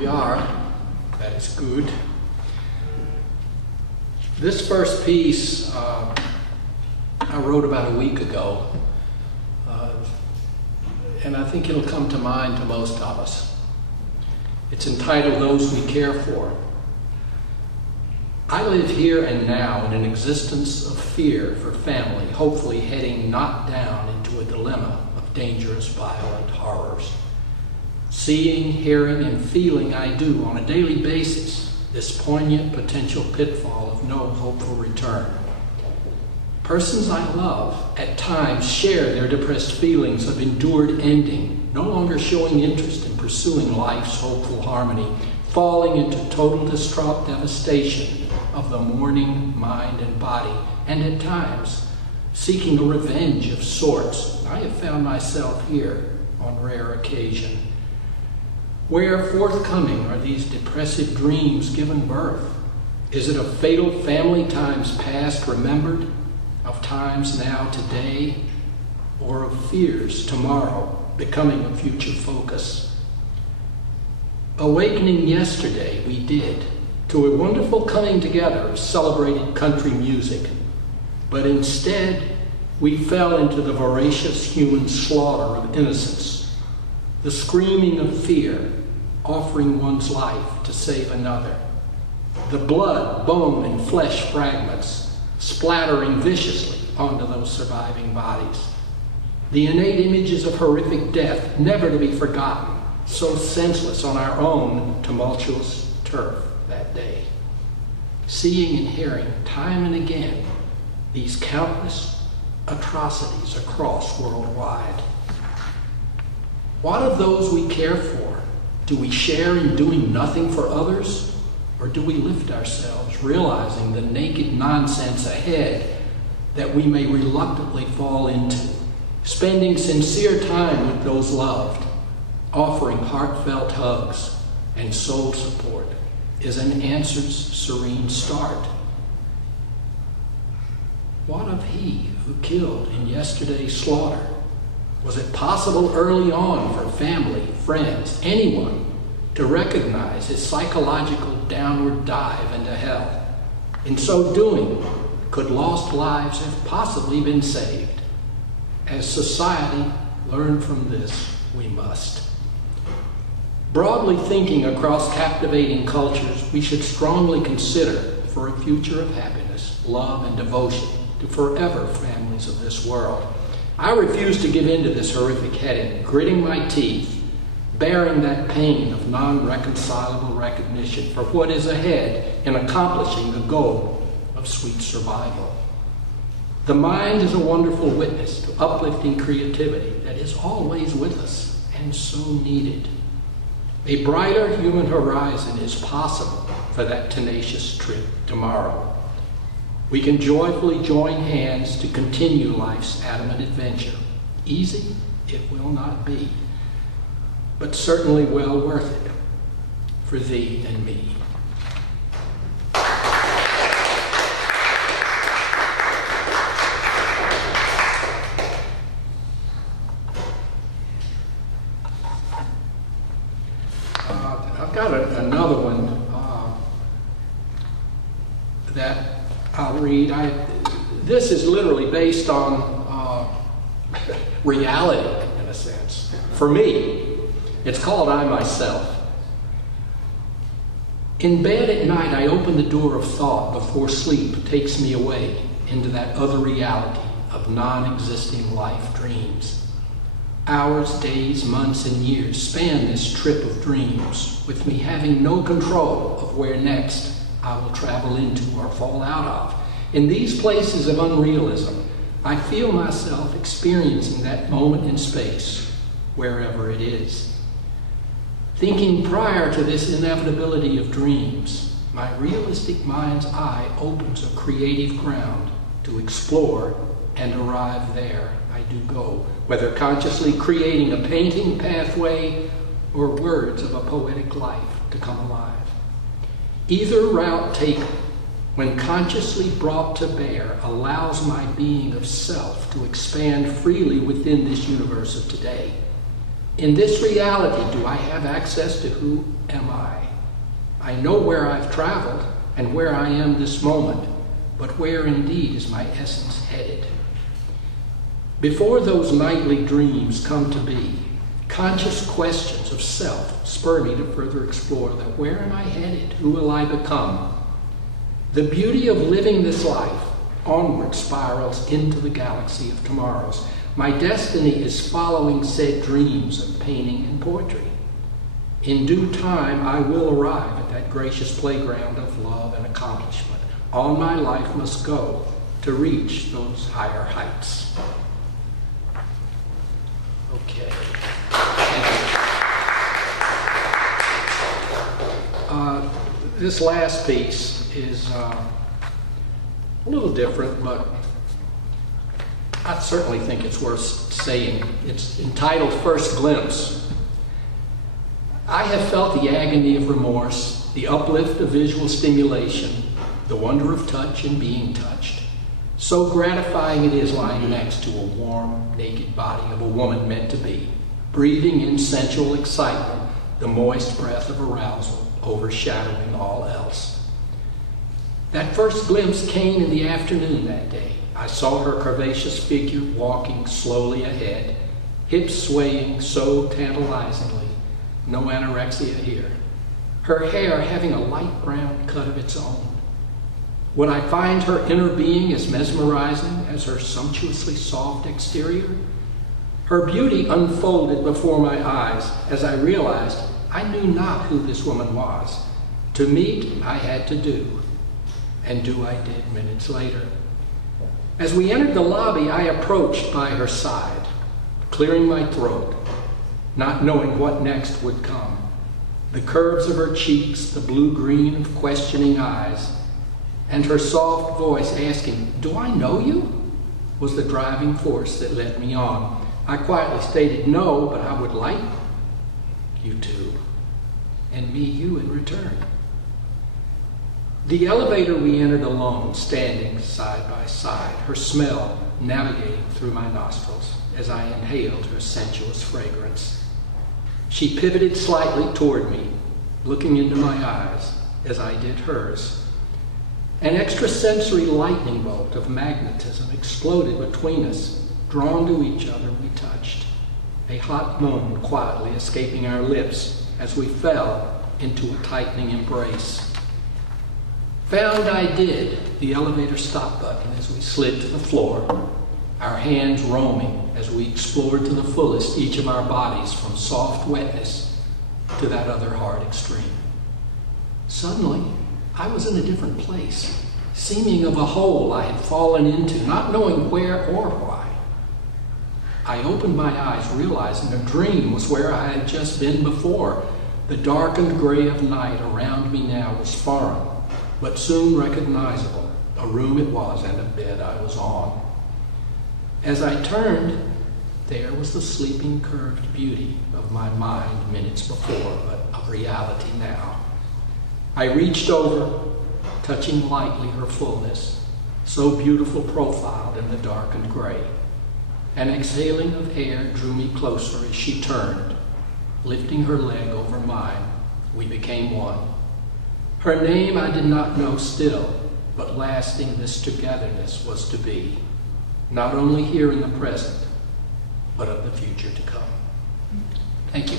we are. That is good. This first piece I wrote about a week ago, and I think it'll come to mind to most of us. It's entitled Those We Care For. I live here and now in an existence of fear for family, hopefully heading not down into a dilemma of dangerous, violent horrors. Seeing, hearing, and feeling I do on a daily basis this poignant potential pitfall of no hopeful return. Persons I love at times share their depressed feelings of endured ending, no longer showing interest in pursuing life's hopeful harmony, falling into total distraught devastation of the mourning mind and body, and at times seeking a revenge of sorts. I have found myself here on rare occasion. Where forthcoming are these depressive dreams given birth? Is it of fatal family times past remembered, of times now today, or of fears tomorrow becoming a future focus? Awakening yesterday we did to a wonderful coming together of celebrated country music, but instead we fell into the voracious human slaughter of innocence, the screaming of fear, offering one's life to save another, the blood, bone, and flesh fragments splattering viciously onto those surviving bodies, the innate images of horrific death never to be forgotten, so senseless on our own tumultuous turf that day. Seeing and hearing time and again these countless atrocities across worldwide. What of those we care for? Do we share in doing nothing for others? Or do we lift ourselves, realizing the naked nonsense ahead that we may reluctantly fall into, spending sincere time with those loved, offering heartfelt hugs and soul support is an answer's serene start. What of he who killed in yesterday's slaughter? Was it possible early on for family, friends, anyone to recognize his psychological downward dive into hell? In so doing, could lost lives have possibly been saved? As society, learn from this we must. Broadly thinking across captivating cultures, we should strongly consider for a future of happiness, love, and devotion to forever families of this world. I refuse to give in to this horrific heading, gritting my teeth, bearing that pain of non-reconcilable recognition for what is ahead in accomplishing the goal of sweet survival. The mind is a wonderful witness to uplifting creativity that is always with us and so needed. A brighter human horizon is possible for that tenacious trip tomorrow. We can joyfully join hands to continue life's adamant adventure. Easy it will not be, but certainly well worth it for thee and me. I've got another one that I'll read. This is literally based on reality, in a sense. For me, it's called I Myself. In bed at night, I open the door of thought before sleep takes me away into that other reality of non-existing life dreams. Hours, days, months, and years span this trip of dreams, with me having no control of where next I will travel into or fall out of. In these places of unrealism, I feel myself experiencing that moment in space, wherever it is. Thinking prior to this inevitability of dreams, my realistic mind's eye opens a creative ground to explore and arrive there. I do go, whether consciously creating a painting pathway or words of a poetic life to come alive. Either route taken, when consciously brought to bear, allows my being of self to expand freely within this universe of today. In this reality, do I have access to who am I? I know where I've traveled and where I am this moment, but where indeed is my essence headed? Before those nightly dreams come to be, conscious questions of self spur me to further explore that where am I headed? Who will I become? The beauty of living this life onward spirals into the galaxy of tomorrows. My destiny is following said dreams of painting and poetry. In due time, I will arrive at that gracious playground of love and accomplishment. On my life must go to reach those higher heights. Okay. This last piece is a little different, but I certainly think it's worth saying. It's entitled First Glimpse. I have felt the agony of remorse, the uplift of visual stimulation, the wonder of touch and being touched. So gratifying it is lying next to a warm, naked body of a woman meant to be, breathing in sensual excitement, the moist breath of arousal overshadowing all else. That first glimpse came in the afternoon that day. I saw her curvaceous figure walking slowly ahead, hips swaying so tantalizingly, no anorexia here, her hair having a light brown cut of its own. Would I find her inner being as mesmerizing as her sumptuously soft exterior? Her beauty unfolded before my eyes as I realized I knew not who this woman was. To meet, I had to do, and do I did minutes later. As we entered the lobby, I approached by her side, clearing my throat, not knowing what next would come. The curves of her cheeks, the blue-green of questioning eyes, and her soft voice asking, "Do I know you?" was the driving force that led me on. I quietly stated no, but I would like you to, and me you in return. The elevator we entered alone, standing side by side, her smell navigating through my nostrils as I inhaled her sensuous fragrance. She pivoted slightly toward me, looking into my eyes as I did hers. An extrasensory lightning bolt of magnetism exploded between us. Drawn to each other, we touched, a hot moan quietly escaping our lips as we fell into a tightening embrace. Found I did the elevator stop button as we slid to the floor, our hands roaming as we explored to the fullest each of our bodies from soft wetness to that other hard extreme. Suddenly, I was in a different place, seeming of a hole I had fallen into, not knowing where or why. I opened my eyes, realizing a dream was where I had just been before. The darkened gray of night around me now was foreign, but soon recognizable. A room it was, and a bed I was on. As I turned, there was the sleeping, curved beauty of my mind minutes before, but of reality now. I reached over, touching lightly her fullness, so beautiful profiled in the darkened gray. An exhaling of air drew me closer as she turned. Lifting her leg over mine, we became one. Her name I did not know still, but lasting this togetherness was to be, not only here in the present, but of the future to come. Thank you.